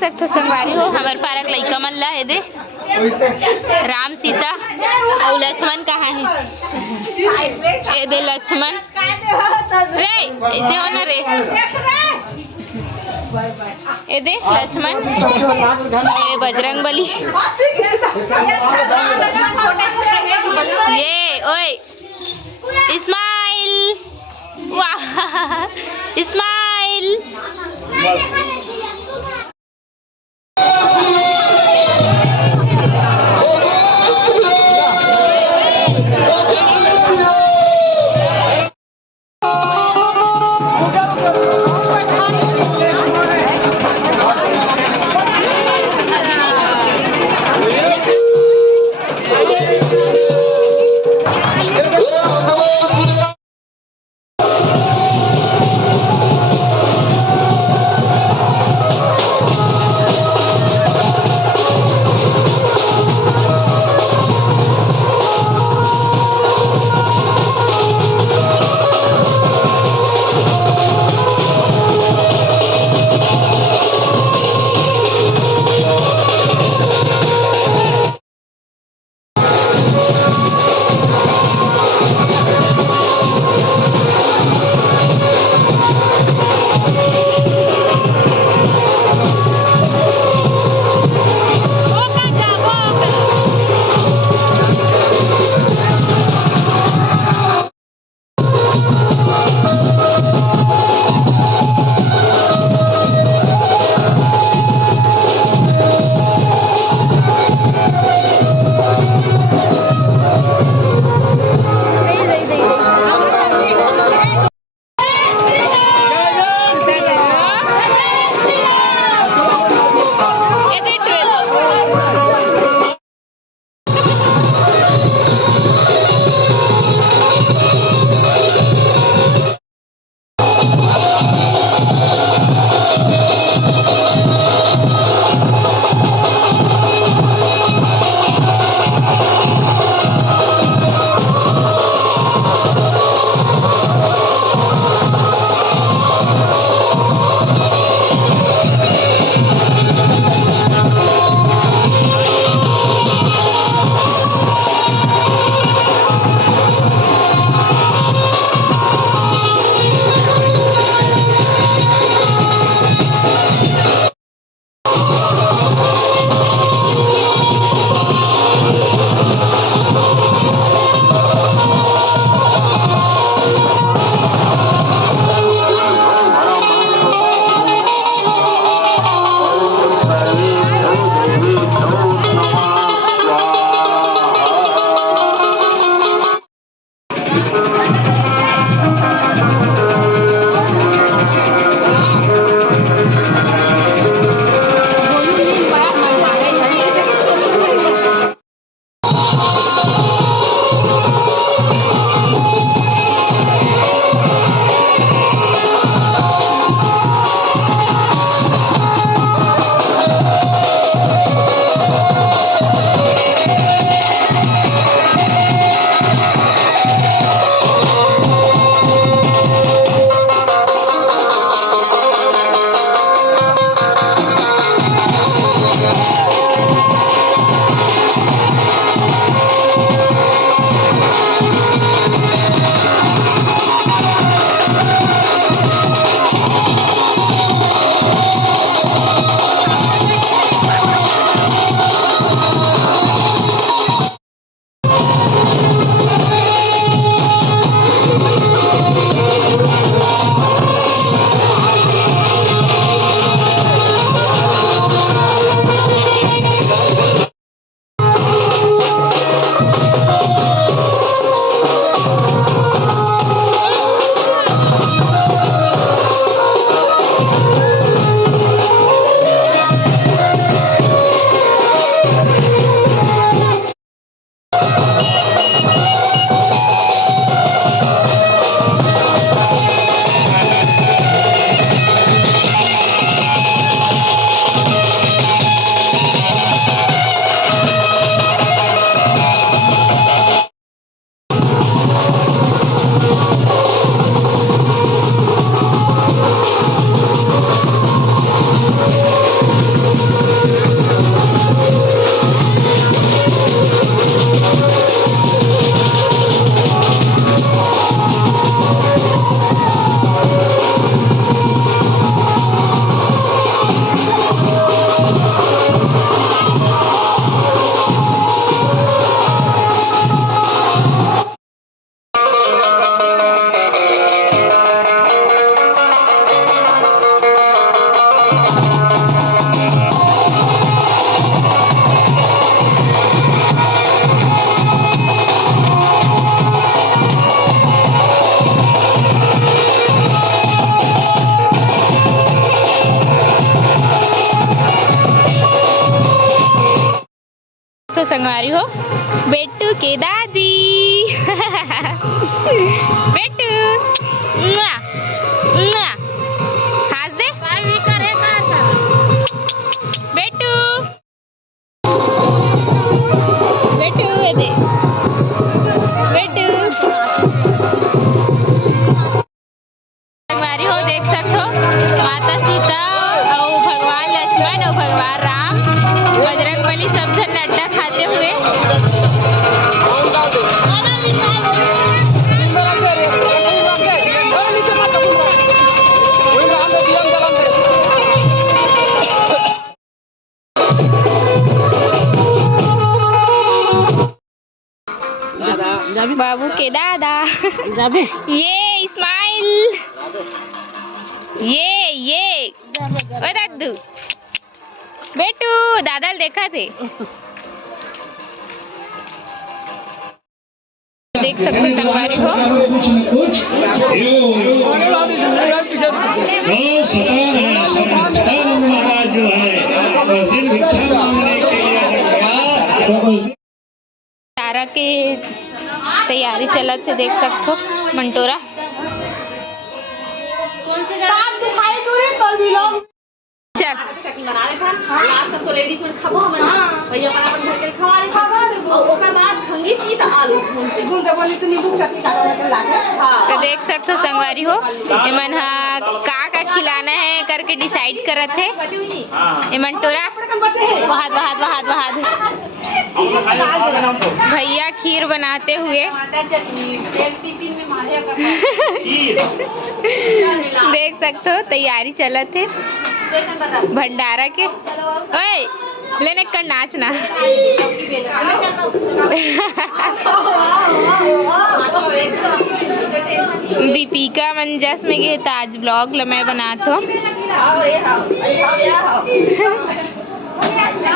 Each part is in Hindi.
सकते संगवारी हो हमारे पारक लइका मन ला है दे राम सीता और लक्ष्मण कहाँ है ए दे लक्ष्मण रे ऐसे हो ना रे ए दे लक्ष्मण ए बजरंग बली ये ओए इस्माइल वाह इस्माइल तो संगवारी हो बेटू के दादी बेटू मुआ, मुआ। हंस दे बेटू बेटू ये दे बेटू। संगवारी हो देख सकते हो माता सीता और भगवान लक्ष्मण और भगवान राम बजरंगबली सब जन अड्डा खाते हुए। बाबू के दादा ये इस्माइल ये ओ दादू बेटू दादा देखा थे। देख सकते संगवारी हो तारा के तैयारी चलत थे। देख सकते हो मंटोरा तो लेडीज में खाबो हम भैया अपन घर के खवा दे ओकर बाद खंगी सी त आलू भूनते बोली तो नींबू चटनी काट के लागे। हां तो देख सकते हो संगवारी हो एमन हा का खिलाना है करके डिसाइड करत थे। एमन टोरा वहाद वहाद वहाद वहाद भैया खीर बनाते हुए देख सकते हो तैयारी चलत है भंडारा के। ओए लेने का नाचना दीपिका मंजस में गए ताज ब्लॉग मैं बनाता हूँ।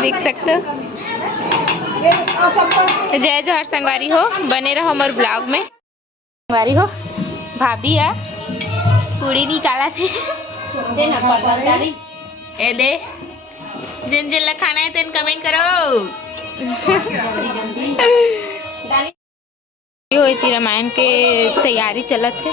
देख सकते हो जय जोहर संगवारी हो बने रहो हमारे ब्लॉग में। संगवारी हो भाभी है पूरी निकाला थे ए दे जिन जिन खाना है तो कमेंट करो। होती रामायण के तैयारी चलत है।